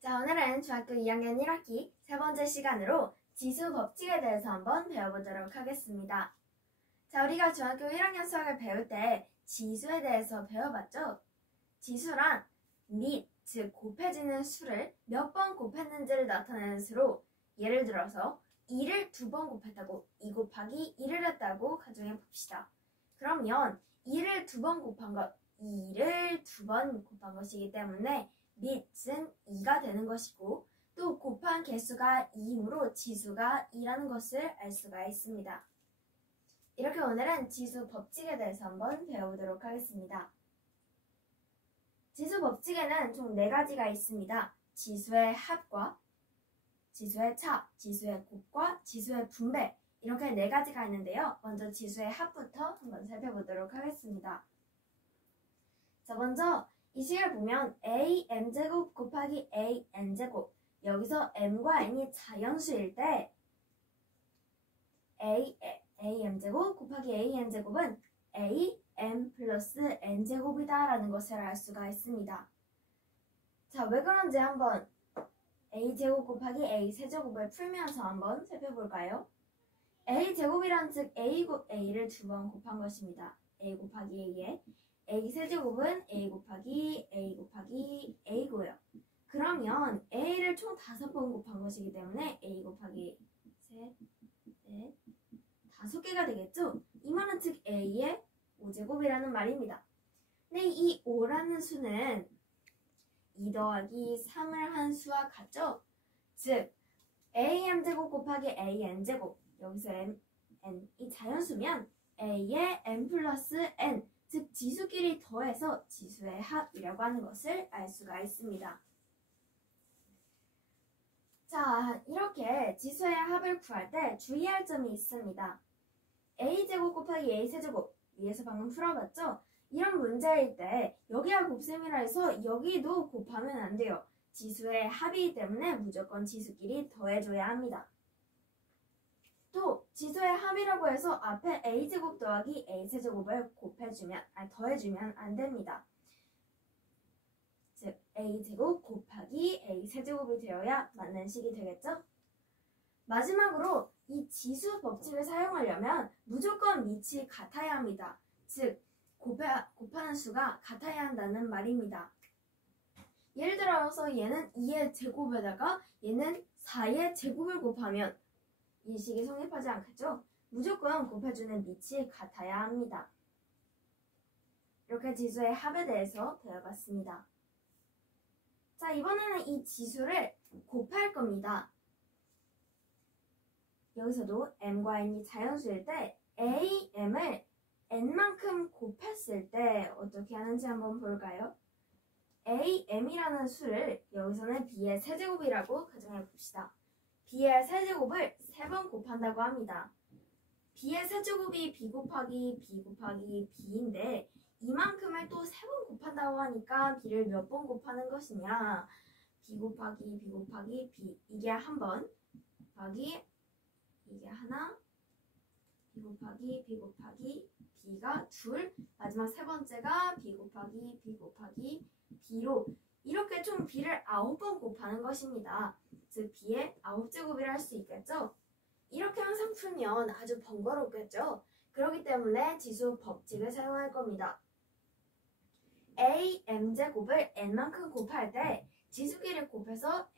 자, 오늘은 중학교 2학년 1학기 세 번째 시간으로 지수 법칙에 대해서 한번 배워보도록 하겠습니다. 자, 우리가 중학교 1학년 수학을 배울 때 지수에 대해서 배워봤죠? 지수란 및, 즉 곱해지는 수를 몇 번 곱했는지를 나타내는 수로, 예를 들어서 2를 2번 곱했다고 2 곱하기 1을 했다고 가정해 봅시다. 그러면 2를 2번 곱한 것, 2를 2번 곱한 것이기 때문에 밑은 2가 되는 것이고, 또 곱한 개수가 2이므로 지수가 2라는 것을 알 수가 있습니다. 이렇게 오늘은 지수 법칙에 대해서 한번 배워보도록 하겠습니다. 지수 법칙에는 총 4가지가 있습니다. 지수의 합과 지수의 차, 지수의 곱과 지수의 분배, 이렇게 4가지가 있는데요. 먼저 지수의 합부터 한번 살펴보도록 하겠습니다. 자, 먼저 이 식을 보면 am제곱 곱하기 an제곱, 여기서 m과 n이 자연수일 때 am제곱 곱하기 an제곱은 am 플러스 n제곱이다 라는 것을 알 수가 있습니다. 자, 왜 그런지 한번 a제곱 곱하기 a세제곱을 풀면서 한번 살펴볼까요? a제곱이란 즉 a를 2번 곱한 것입니다. a 곱하기 a에 a세제곱은 a 곱하기 a고요. 그러면 a를 총 5번 곱한 것이기 때문에 a 곱하기 3, 4, 5개가 되겠죠? 이 말은 즉 a의 5제곱이라는 말입니다. 근데 이 5라는 수는 2 더하기 3을 한 수와 같죠? 즉 am제곱 곱하기 an제곱, 여기서 n이 자연수면 a의 n 플러스 n, 즉 지수끼리 더해서 지수의 합이라고 하는 것을 알 수가 있습니다. 자, 이렇게 지수의 합을 구할 때 주의할 점이 있습니다. a제곱 곱하기 a세제곱, 위에서 방금 풀어봤죠? 이런 문제일 때 여기와 곱셈이라 해서 여기도 곱하면 안 돼요. 지수의 합이기 때문에 무조건 지수끼리 더해줘야 합니다. 또 지수의 합이라고 해서 앞에 a제곱 더하기 a세제곱을 더해주면 안 됩니다. 즉 a제곱 곱하기 a세제곱이 되어야 맞는 식이 되겠죠? 마지막으로 이 지수 법칙을 사용하려면 무조건 밑이 같아야 합니다. 즉 곱하는 수가 같아야 한다는 말입니다. 예를 들어서 얘는 2의 제곱에다가 얘는 4의 제곱을 곱하면 이 식이 성립하지 않겠죠? 무조건 곱해주는 밑이 같아야 합니다. 이렇게 지수의 합에 대해서 배워봤습니다. 자, 이번에는 이 지수를 곱할 겁니다. 여기서도 m과 n이 자연수일 때 am을 n만큼 곱했을 때 어떻게 하는지 한번 볼까요? am이라는 수를 여기서는 b의 세제곱이라고 가정해 봅시다. b의 세제곱을 3번 곱한다고 합니다. b의 세제곱이 b 곱하기 b인데 이만큼을 또 3번 곱한다고 하니까 b를 몇 번 곱하는 것이냐? b 곱하기 b, 이게 한 번, 곱하기 이게 하나, b 곱하기 b가 둘, 마지막 세 번째가 b 곱하기 b로, 이렇게 총 b를 9번 곱하는 것입니다. 즉 b의 9제곱이라 할 수 있겠죠? 이렇게 항상 풀면 아주 번거롭겠죠? 그렇기 때문에 지수 법칙을 사용할 겁니다. am제곱을 n만큼 곱할 때 지수끼리 곱해서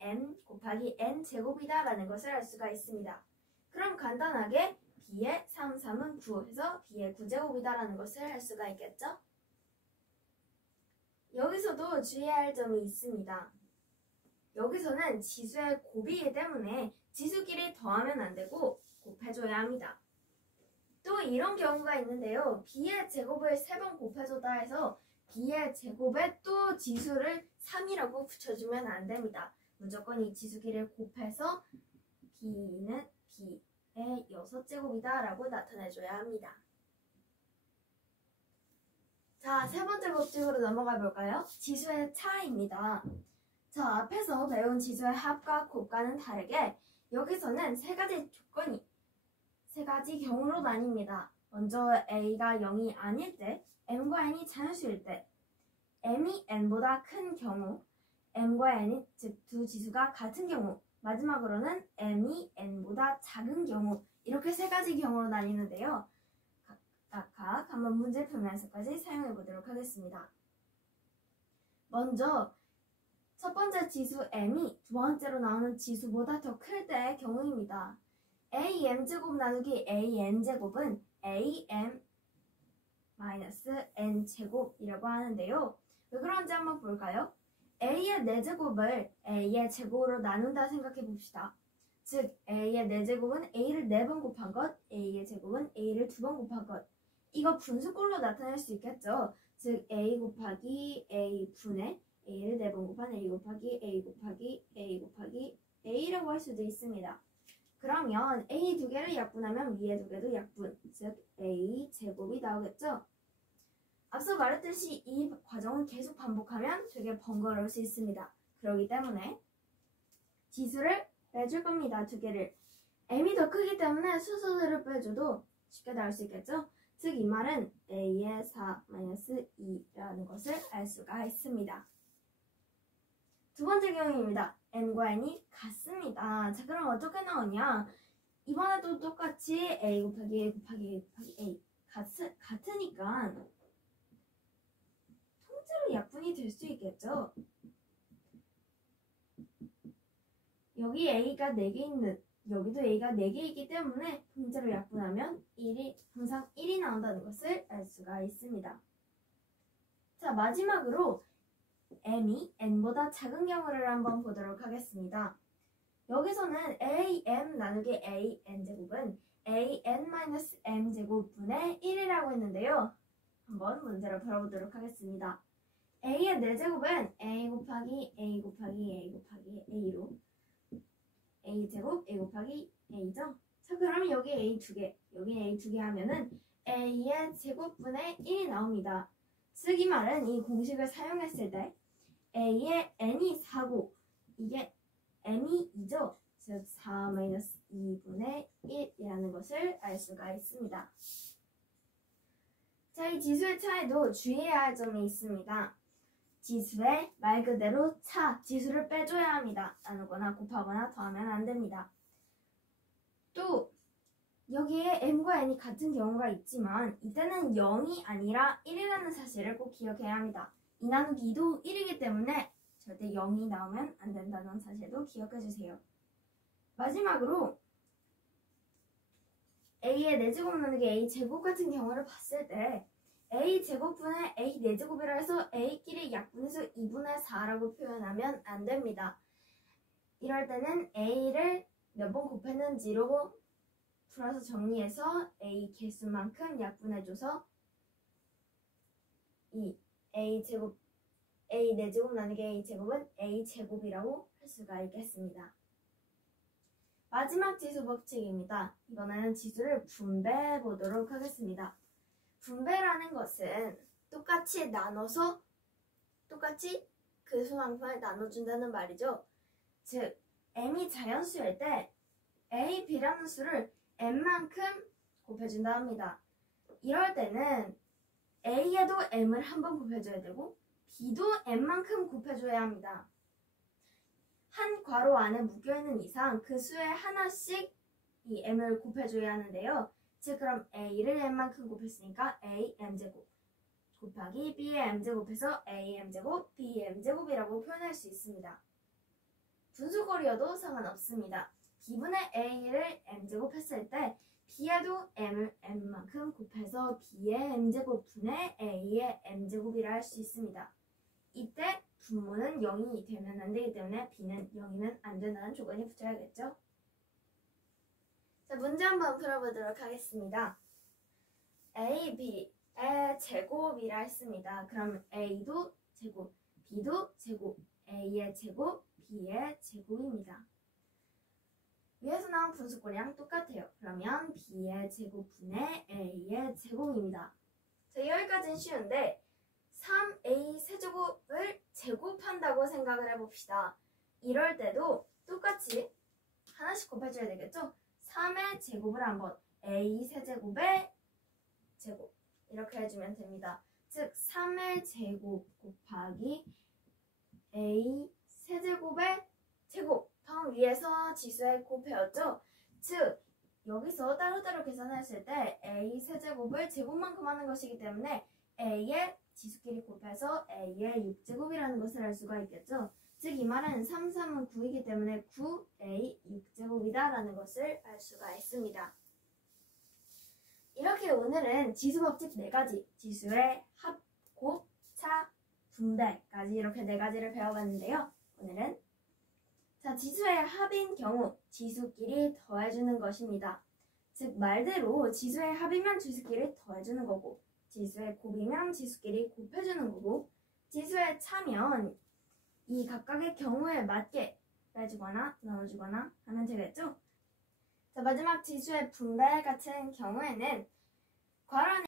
n 곱하기 n제곱이다 라는 것을 알 수가 있습니다. 그럼 간단하게 b의 3, 3은 9 해서 b의 9제곱이다 라는 것을 알 수가 있겠죠? 여기서도 주의해야 할 점이 있습니다. 여기서는 지수의 곱이기 때문에 지수끼리 더하면 안 되고 곱해줘야 합니다. 또 이런 경우가 있는데요. b의 제곱을 3번 곱해줬다 해서 b의 제곱에 또 지수를 3이라고 붙여주면 안 됩니다. 무조건 이 지수끼리를 곱해서 b는 b의 6제곱이다 라고 나타내줘야 합니다. 자, 세 번째 법칙으로 넘어가 볼까요? 지수의 차입니다. 자, 앞에서 배운 지수의 합과 곱과는 다르게 여기서는 세 가지 경우로 나뉩니다. 먼저 a가 0이 아닐 때, m과 n이 자연수일 때, m이 n보다 큰 경우, m과 n이 즉 두 지수가 같은 경우, 마지막으로는 m이 n보다 작은 경우, 이렇게 세 가지 경우로 나뉘는데요. 각각 한번 문제 풀면서까지 사용해 보도록 하겠습니다. 먼저 첫 번째 지수 m이 두 번째로 나오는 지수보다 더 클 때의 경우입니다. am제곱 나누기 an제곱은 am-n제곱이라고 하는데요. 왜 그런지 한번 볼까요? a의 4제곱을 a의 제곱으로 나눈다 생각해 봅시다. 즉 a의 4제곱은 a를 4번 곱한 것, a의 제곱은 a를 2번 곱한 것. 이거 분수꼴로 나타낼 수 있겠죠. 즉 a 곱하기 a 분의 a를 4번 곱한 a 곱하기 a 곱하기 a 곱하기 a라고 할 수도 있습니다. 그러면 a 두 개를 약분하면 위에 두 개도 약분, 즉 a 제곱이 나오겠죠. 앞서 말했듯이 이 과정은 계속 반복하면 되게 번거로울 수 있습니다. 그렇기 때문에 지수를 빼줄 겁니다. 두 개를. m이 더 크기 때문에 수수들을 빼줘도 쉽게 나올 수 있겠죠. 즉 이 말은 a의 4-2라는 것을 알 수가 있습니다. 두 번째 경우입니다. m과 n이 같습니다. 자, 그럼 어떻게 나오냐? 이번에도 똑같이 a 곱하기 a 곱하기 a 곱하기 a 같으니까 통째로 약분이 될 수 있겠죠. 여기 a가 4개 있는, 여기도 a가 4개이기 때문에 통째로 약분하면 항상 1이 나온다는 것을 알 수가 있습니다. 자, 마지막으로 m이 n보다 작은 경우를 한번 보도록 하겠습니다. 여기서는 am 나누기 an제곱은 an-m제곱분의 1이라고 했는데요. 한번 문제를 풀어보도록 하겠습니다. a의 4제곱은 a 곱하기 a 곱하기 a 곱하기 a로 a제곱 a 곱하기 a죠. 자, 그러면 여기 a 2개, 여기 a 2개 하면은 a의 제곱분의 1이 나옵니다. 즉 이 말은 이 공식을 사용했을 때 a의 n이 4고 이게 m이 2죠. 즉 4-2분의 1이라는 것을 알 수가 있습니다. 자, 이 지수의 차이도 주의해야 할 점이 있습니다. 지수의 말 그대로 차, 지수를 빼줘야 합니다. 나누거나 곱하거나 더하면 안 됩니다. 또 여기에 m과 n이 같은 경우가 있지만 이때는 0이 아니라 1이라는 사실을 꼭 기억해야 합니다. 2 나누기 2도 1이기 때문에 절대 0이 나오면 안 된다는 사실도 기억해 주세요. 마지막으로 a의 4제곱 나누기 a제곱 같은 경우를 봤을 때 a제곱분의 a 4제곱이라 해서 a끼리 약분해서 2분의 4라고 표현하면 안 됩니다. 이럴 때는 a를 몇 번 곱했는지로 풀어서 정리해서 a 개수만큼 약분해줘서 이 a제곱 a 4제곱 나누기 a제곱은 a제곱이라고 할 수가 있겠습니다. 마지막 지수 법칙입니다. 이번에는 지수를 분배해 보도록 하겠습니다. 분배라는 것은 똑같이 나눠서 똑같이 그 수만큼을 나눠준다는 말이죠. 즉 m이 자연수일 때 a, b라는 수를 m만큼 곱해준다 합니다. 이럴 때는 a에도 m을 한번 곱해줘야 되고 b도 m만큼 곱해줘야 합니다. 한 괄호 안에 묶여있는 이상 그 수에 하나씩 이 m을 곱해줘야 하는데요. 즉 그럼 a를 m만큼 곱했으니까 am제곱 곱하기 b의 m제곱해서 am제곱, bm제곱이라고 표현할 수 있습니다. 분수꼴이어도 상관없습니다. b분의 a를 m제곱 했을 때 b에도 m을 m만큼 곱해서 b의 m제곱분의 a의 m제곱이라 할 수 있습니다. 이때 분모는 0이 되면 안 되기 때문에 b는 0이면 안 된다는 조건이 붙어야겠죠. 자, 문제 한번 풀어보도록 하겠습니다. a, b의 제곱이라 했습니다. 그럼 a도 제곱, b도 제곱, a의 제곱, b의 제곱입니다. 위에서 나온 분수꼴이랑 똑같아요. 그러면 b의 제곱분의 a의 제곱입니다. 자, 여기까지는 쉬운데 3a 세제곱을 제곱한다고 생각을 해봅시다. 이럴 때도 똑같이 하나씩 곱해줘야 되겠죠? 3의 제곱을 한번 a 세제곱의 제곱 이렇게 해주면 됩니다. 즉 3의 제곱 곱하기 a 위에서 지수의 곱 배웠죠? 즉 여기서 따로따로 계산했을 때 a 세제곱을 제곱만큼 하는 것이기 때문에 a의 지수끼리 곱해서 a의 6제곱이라는 것을 알 수가 있겠죠. 즉 이 말은 3, 3은 9이기 때문에 9a 6제곱이다 라는 것을 알 수가 있습니다. 이렇게 오늘은 지수법칙 4가지, 지수의 합, 곱, 차, 분배까지 이렇게 4가지를 배워봤는데요. 오늘은 지수의 합인 경우 지수끼리 더해주는 것입니다. 즉 말대로 지수의 합이면 지수끼리 더해주는 거고, 지수의 곱이면 지수끼리 곱해주는 거고, 지수의 차면 이 각각의 경우에 맞게 빼주거나 나눠주거나 하면 되겠죠? 마지막 지수의 분배 같은 경우에는 괄호 안에